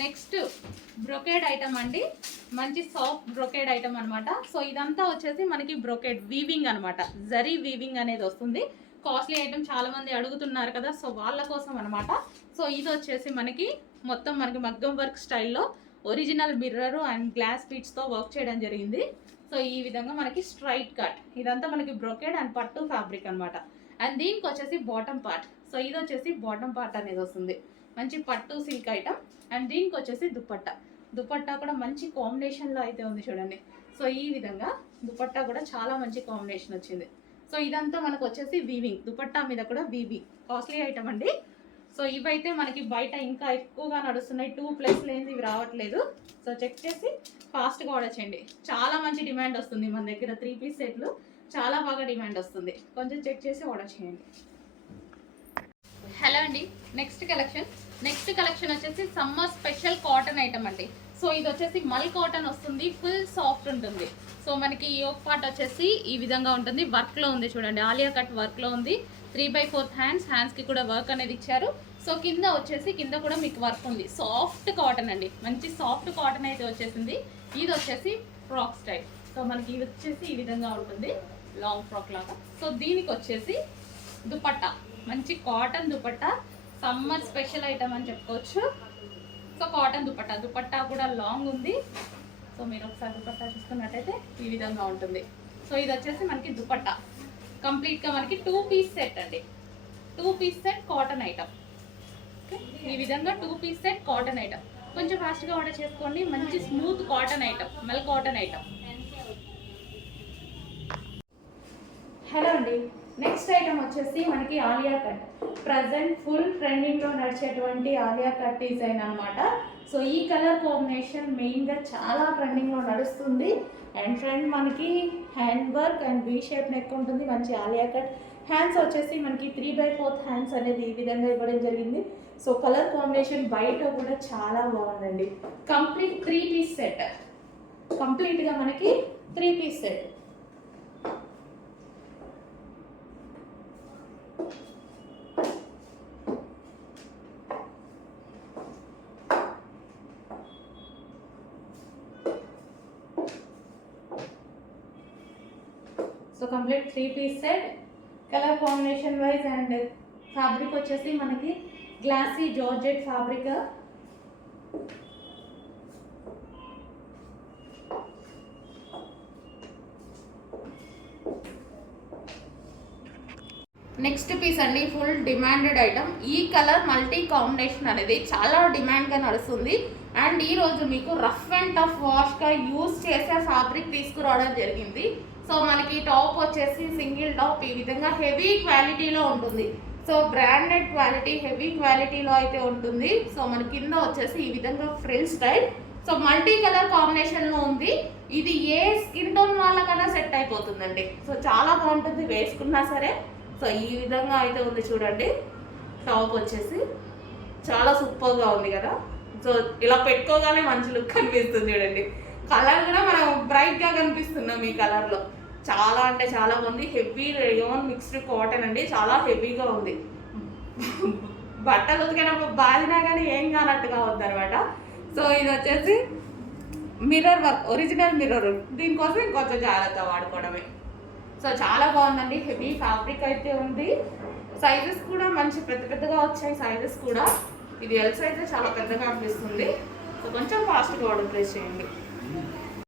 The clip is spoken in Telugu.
నెక్స్ట్ బ్రొకేడ్ ఐటమ్ అండి, మంచి సాఫ్ట్ బ్రొకేడ్ ఐటమ్ అనమాట. సో ఇదంతా వచ్చేసి మనకి బ్రొకేడ్ వీవింగ్ అనమాట, జరీ వీవింగ్ అనేది వస్తుంది. కాస్ట్లీ ఐటమ్ చాలా మంది అడుగుతున్నారు కదా, సో వాళ్ళ కోసం అనమాట. సో ఇది వచ్చేసి మనకి మొత్తం మనకి మగ్గం వర్క్ స్టైల్లో ఒరిజినల్ మిర్రర్ అండ్ గ్లాస్ బీడ్స్తో వర్క్ చేయడం జరిగింది. సో ఈ విధంగా మనకి స్ట్రైట్ కట్, ఇదంతా మనకి బ్రొకేడ్ అండ్ పట్టు ఫ్యాబ్రిక్ అనమాట. అండ్ దీనికి వచ్చేసి బాటమ్ పార్ట్, సో ఇది వచ్చేసి బాటమ్ పార్ట్ అనేది వస్తుంది, మంచి పట్టు సిల్క్ ఐటమ్. అండ్ దీనికి వచ్చేసి దుపట్టా కూడా మంచి కాంబినేషన్లో అయితే ఉంది చూడండి. సో ఈ విధంగా దుపట్టా కూడా చాలా మంచి కాంబినేషన్ వచ్చింది. సో ఇదంతా మనకు వచ్చేసి వీవింగ్, దుపట్టా మీద కూడా వీవింగ్, కాస్ట్లీ ఐటమ్ అండి. సో ఇవైతే మనకి బయట ఇంకా ఎక్కువగా నడుస్తున్నాయి, 2+ లేనిది ఇవి రావట్లేదు. సో చెక్ చేసి ఫాస్ట్గా ఆర్డర్ చేయండి, చాలా మంచి డిమాండ్ వస్తుంది మన దగ్గర. 3 పీస్ సెట్లు చాలా బాగా డిమాండ్ వస్తుంది, కొంచెం చెక్ చేసి ఆర్డర్ చేయండి. హలో అండి, నెక్స్ట్ కలెక్షన్ వచ్చేసి సమ్మర్ స్పెషల్ కాటన్ ఐటమ్ అండి. సో ఇది వచ్చేసి మల్ కాటన్ వస్తుంది, ఫుల్ సాఫ్ట్ ఉంటుంది. సో మనకి యోక్ పార్ట్ వచ్చేసి ఈ విధంగా ఉంటుంది, వర్క్లో ఉంది చూడండి, ఆలియా కట్ వర్క్లో ఉంది. 3/4 హ్యాండ్స్కి కూడా వర్క్ అనేది ఇచ్చారు. సో కింద వచ్చేసి కింద కూడా మీకు వర్క్ ఉంది, సాఫ్ట్ కాటన్ అండి, మంచి సాఫ్ట్ కాటన్ అయితే వచ్చేసింది. ఇది వచ్చేసి ఫ్రాక్ స్టైల్. సో మనకి ఇది వచ్చేసి ఈ విధంగా ఉంటుంది, లాంగ్ ఫ్రాక్ లాగా. సో దీనికి వచ్చేసి దుపట్టా, మంచి cotton dupatta, summer special item అని చెప్పుకోవచ్చు. సో కాటన్ దుపట్టా కూడా లాంగ్ ఉంది. సో మీరు ఒకసారి దుపట్టా చూసుకున్నట్టయితే ఈ విధంగా ఉంటుంది. సో ఇది వచ్చేసి మనకి దుపట్టా కంప్లీట్గా మనకి 2 పీస్ సెట్ అండి, 2 piece set cotton item. Okay, ఈ విధంగా 2 పీస్ సెట్ కాటన్ ఐటమ్. కొంచెం ఫాస్ట్గా ఆర్డర్ చేసుకోండి, మంచి స్మూత్ కాటన్ ఐటమ్, మల్ కాటన్ ఐటమ్. హలో అండి, నెక్స్ట్ ఐటమ్ వచ్చేసి మనకి ఆలియా కట్, ప్రజెంట్ ఫుల్ ట్రెండింగ్లో నడిచేటువంటి ఆలియా కట్ డిజైన్ అనమాట. సో ఈ కలర్ కాంబినేషన్ మెయిన్గా చాలా ట్రెండింగ్లో నడుస్తుంది. అండ్ ఫ్రంట్ మనకి hand work and V shape neck ఉంటుంది, మంచి ఆలియా కట్. హ్యాండ్స్ వచ్చేసి మనకి 3/4 హ్యాండ్స్ అనేది ఈ విధంగా ఇవ్వడం జరిగింది. సో కలర్ కాంబినేషన్ బయట కూడా చాలా బాగుందండి. కంప్లీట్ 3 పీస్ సెట్, కంప్లీట్గా మనకి 3 piece set. So complete 3 piece set, colour combination wise and fabric వచ్చేసి మనకి glossy georgette fabric. Next piece అండి, ఫుల్ డిమాండెడ్ ఐటమ్. ఈ కలర్ మల్టీ కాంబినేషన్ అనేది చాలా డిమాండ్గా నడుస్తుంది. అండ్ ఈరోజు మీకు రఫ్ అండ్ టఫ్ వాష్గా యూజ్ చేసే ఫ్యాబ్రిక్ తీసుకురావడం జరిగింది. సో మనకి టాప్ వచ్చేసి సింగిల్ టాప్, ఈ విధంగా హెవీ క్వాలిటీలో ఉంటుంది. సో బ్రాండెడ్ క్వాలిటీ, హెవీ క్వాలిటీలో అయితే ఉంటుంది. సో మన కింద వచ్చేసి ఈ విధంగా frill style. So multi colour కాంబినేషన్లో ఉంది. ఇది ఏ స్కిన్ టోన్ వాళ్ళకన్నా సెట్ అయిపోతుందండి. సో చాలా బాగుంటుంది వేసుకున్నా సరే. సో ఈ విధంగా అయితే ఉంది చూడండి, టాప్ వచ్చేసి చాలా సూపర్గా ఉంది కదా. సో ఇలా పెట్టుకోగానే మంచి లుక్ కనిపిస్తుంది చూడండి. కలర్ కూడా మనం బ్రైట్గా కనిపిస్తున్నాం ఈ కలర్లో, చాలా అంటే చాలా బాగుంది. హెవీ రేయాన్ మిక్స్డ్ కాటన్ అండి, చాలా హెవీగా ఉంది. బట్టలు ఉతికినప్పుడు బాలినా కానీ ఏం కానట్టుగా ఉంది అనమాట. సో ఇది వచ్చేసి మిర్రర్ వర్క్, ఒరిజినల్ మిర్రర్, దీనికోసం ఇంకొంచెం జాగ్రత్త వాడుకోవడమే. సో చాలా బాగుందండి, హెవీ ఫ్యాబ్రిక్ అయితే ఉంది. సైజెస్ కూడా మంచి పెద్దగా వచ్చాయి సైజెస్ కూడా. ఇది ఎల్ సైజే చాలా పెద్దగా అనిపిస్తుంది. సో కొంచెం ఫాస్ట్గా ఆర్డర్ ప్లేస్ చేయండి.